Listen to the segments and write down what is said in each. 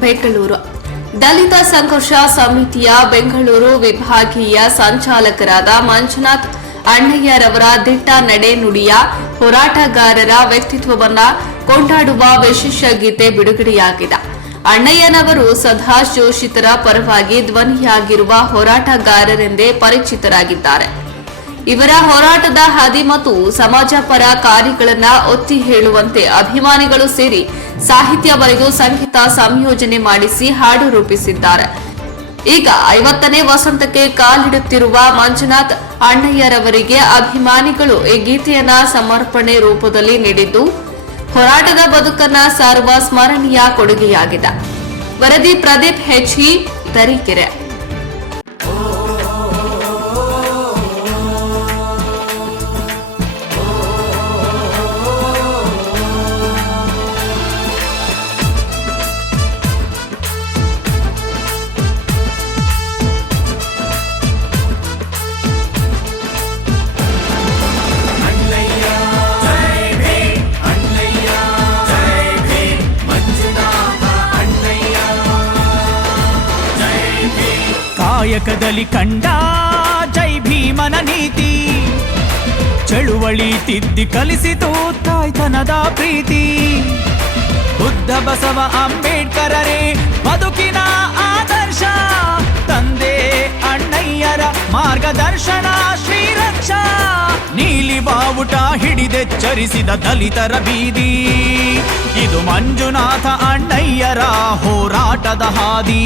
ಬೆಂಗಳೂರು. ದಲಿತ ಸಂಘರ್ಷ ಸಮಿತಿಯ ಬೆಂಗಳೂರು ವಿಭಾಗೀಯ ಸಂಚಾಲಕರಾದ ಮಂಜುನಾಥ್ ಅಣ್ಣಯ್ಯರವರ ದಿಟ್ಟ ನಡೆ ನುಡಿಯ ಹೋರಾಟಗಾರರ ವ್ಯಕ್ತಿತ್ವವನ್ನ ಕೊಂಡಾಡುವ ವಿಶೇಷ ಗೀತೆ ಬಿಡುಗಡೆಯಾಗಿದೆ. ಅಣ್ಣಯ್ಯನವರು ಸದಾ ಶೋಷಿತರ ಪರವಾಗಿ ಧ್ವನಿಯಾಗಿರುವ ಹೋರಾಟಗಾರರೆಂದೇ ಪರಿಚಿತರಾಗಿದ್ದಾರೆ. ಇವರ ಹೋರಾಟದ ಹಾದಿ ಮತ್ತು ಸಮಾಜ ಪರ ಕಾರ್ಯಗಳನ್ನ ಒತ್ತಿ ಹೇಳುವಂತೆ ಅಭಿಮಾನಿಗಳು ಸೇರಿ ಸಾಹಿತ್ಯ ಬರೆದು ಸಂಗೀತ ಸಂಯೋಜನೆ ಮಾಡಿಸಿ ಹಾಡು ರೂಪಿಸಿದ್ದಾರೆ. ಈಗ ಐವತ್ತನೇ ವಸಂತಕ್ಕೆ ಕಾಲಿಡುತ್ತಿರುವ ಮಂಜುನಾಥ್ ಅಣ್ಣಯ್ಯರವರಿಗೆ ಅಭಿಮಾನಿಗಳು ಈ ಗೀತೆಯನ್ನ ಸಮರ್ಪಣೆ ರೂಪದಲ್ಲಿ ನೀಡಿದ್ದು, ಹೋರಾಟದ ಬದುಕನ್ನ ಸಾರುವ ಸ್ಮರಣೀಯ ಕೊಡುಗೆಯಾಗಿದೆ. ವರದಿ ಪ್ರದೀಪ್ ಹೆಚ್ಇ ತರೀಕೆರೆ. ಕಾಯಕದಲ್ಲಿ ಕಂಡ ಜೈ ಭೀಮನ ನೀತಿ, ಚಳುವಳಿ ತಿದ್ದಿ ಕಲಿಸಿತು ತಾಯ್ತನದ ಪ್ರೀತಿ. ಬುದ್ಧ ಬಸವ ಅಂಬೇಡ್ಕರರೇ, ಬದುಕಿನ ಆದರ್ಶ, ತಂದೆ ಅಣ್ಣಯ್ಯರ ಮಾರ್ಗದರ್ಶನ, ಶ್ರೀರಕ್ಷ. ನೀಲಿ ಬಾವುಟ ಹಿಡಿದೆಚ್ಚರಿಸಿದ ದಲಿತರ ಬೀದಿ, ಇದು ಮಂಜುನಾಥ ಅಣ್ಣಯ್ಯರ ಹೋರಾಟದ ಹಾದಿ.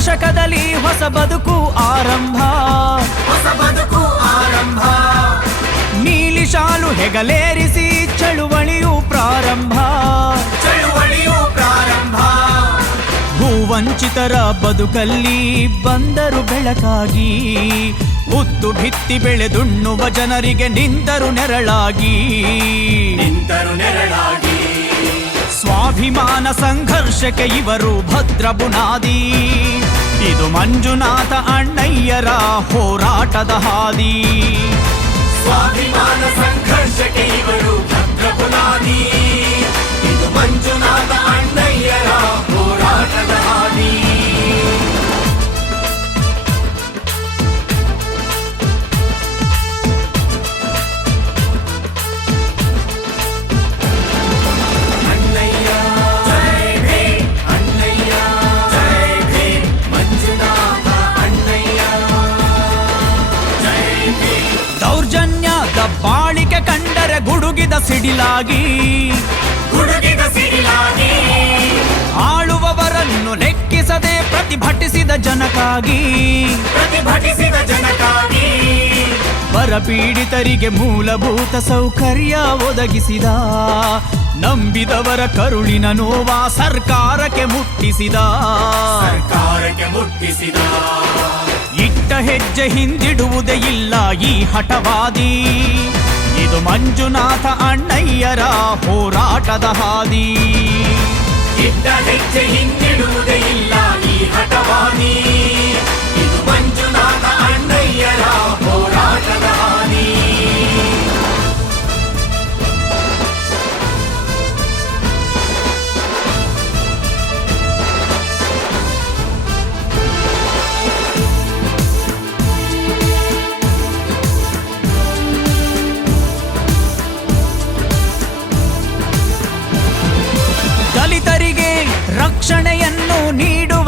ದಶಕದಲ್ಲಿ ಹೊಸ ಬದುಕು ಆರಂಭ. ಹೊಸ ಬದುಕು ಆರಂಭ. ನೀಲಿ ಶಾಲು ಹೆಗಲೇರಿಸಿ ಚಳುವಳಿಯು ಪ್ರಾರಂಭ. ಚಳುವಳಿಯು ಪ್ರಾರಂಭ. ಭೂವಂಚಿತರ ಬದುಕಲ್ಲಿ ಬಂದರು ಬೆಳಕಾಗಿ. ಉತ್ತು ಭಿತ್ತಿ ಬೆಳೆದುಣ್ಣುವ ಜನರಿಗೆ ನಿಂತರು ನೆರಳಾಗಿ. ನಿಂತರು ನೆರಳಾಗಿ. ಸ್ವಾಭಿಮಾನ ಸಂಘರ್ಷಕ್ಕೆ ಇವರು ಭದ್ರ ಬುನಾದಿ. ಇದು ಮಂಜುನಾಥ ಅಣ್ಣಯ್ಯರ ಹೋರಾಟದ ಹಾದಿ. ಸ್ವಾಭಿಮಾನ ಸಂಘರ್ಷಕ್ಕೆ ಇವರು ಭದ್ರ ಬುನಾದಿ ಇದು ಮಂಜುನಾಥ ಅಣ್ಣಯ್ಯರ ಸಿಡಿಲಾಗಿ. ಗುಡುಗಿದ ಸಿಡಿಲಾಗಿ. ಆಳುವವರನ್ನು ಲೆಕ್ಕಿಸದೆ ಪ್ರತಿಭಟಿಸಿದ ಜನಕ್ಕಾಗಿ. ಪ್ರತಿಭಟಿಸಿದ ಜನಕ್ಕಾಗಿ. ಬರಪೀಡಿತರಿಗೆ ಮೂಲಭೂತ ಸೌಕರ್ಯ ಒದಗಿಸಿದ. ನಂಬಿದವರ ಕರುಳಿನ ನೋವ ಸರ್ಕಾರಕ್ಕೆ ಮುಟ್ಟಿಸಿದ. ಸರ್ಕಾರಕ್ಕೆ ಮುಟ್ಟಿಸಿದ. ಇಟ್ಟ ಹೆಜ್ಜೆ ಹಿಂದಿಡುವುದೇ ಇಲ್ಲ ಈ ಹಠವಾದಿ. ಇದು ಮಂಜುನಾಥ ಅಣ್ಣಯ್ಯರ ಹೋರಾಟದ ಹಾದಿ ಇದ್ದ ಹೆಜ್ಜೆ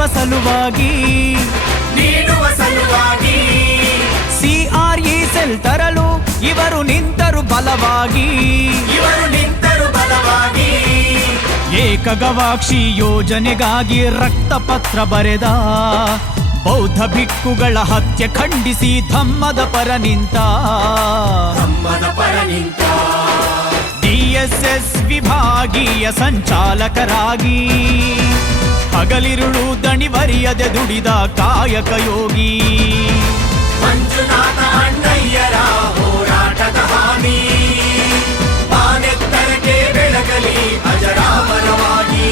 ನೀಡುವ ಸಲುವಾಗಿ. ಸಿ ಆರ್ ಸಿಆರ್ಇ ಸೆಲ್ ತರಲು ಇವರು ನಿಂತರು ಬಲವಾಗಿ. ಇವರು ನಿಂತರು ಬಲವಾಗಿ. ಏಕಗವಾಕ್ಷಿ ಯೋಜನೆಗಾಗಿ ರಕ್ತಪತ್ರ ಬರೆದ. ಬೌದ್ಧ ಭಿಕ್ಕುಗಳ ಹತ್ಯೆ ಖಂಡಿಸಿ ಧಮ್ಮದ ಪರ ನಿಂತ. ಧಮ್ಮದ ಪರ ನಿಂತ. ಡಿಎಸ್ಎಸ್ ಎಸ್ ವಿಭಾಗೀಯ ಸಂಚಾಲಕರಾಗಿ. ಹಗಲಿರುಳು ದಣಿವರಿಯದೆ ದುಡಿದ ಕಾಯಕ ಯೋಗಿ. ಮಂಜುನಾಥ ಅಣ್ಣಯ್ಯರ ಹೋರಾಟದ ಹಾಮಿ ಬಾನೆತ್ತರಕ್ಕೆ ಬೆಳಗಲಿ ಅಜರಾಮರವಾಗಿ.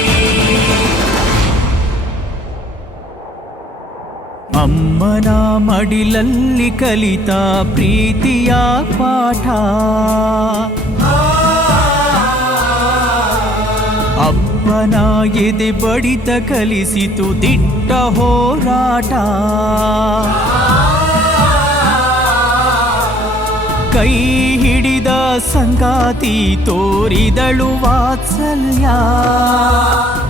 ಅಮ್ಮನ ಮಡಿಲಲ್ಲಿ ಕಲಿತ ಪ್ರೀತಿಯ ಪಾಠ. ಎದೆ ಬಡಿತ ಕಲಿಸಿತು ದಿಟ್ಟ ಹೋರಾಟ. ಕೈ ಹಿಡಿದ ಸಂಗಾತಿ ತೋರಿದಳು ವಾತ್ಸಲ್ಯ.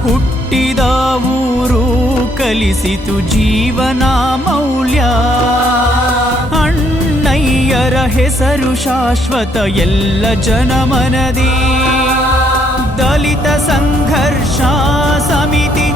ಹುಟ್ಟಿದ ಊರು ಕಲಿಸಿತು ಜೀವನ ಮೌಲ್ಯ. ಅಣ್ಣಯ್ಯರ ಹೆಸರು ಶಾಶ್ವತ, ಎಲ್ಲ ಜನಮನದಿ दलितसङ्घर्षा समिति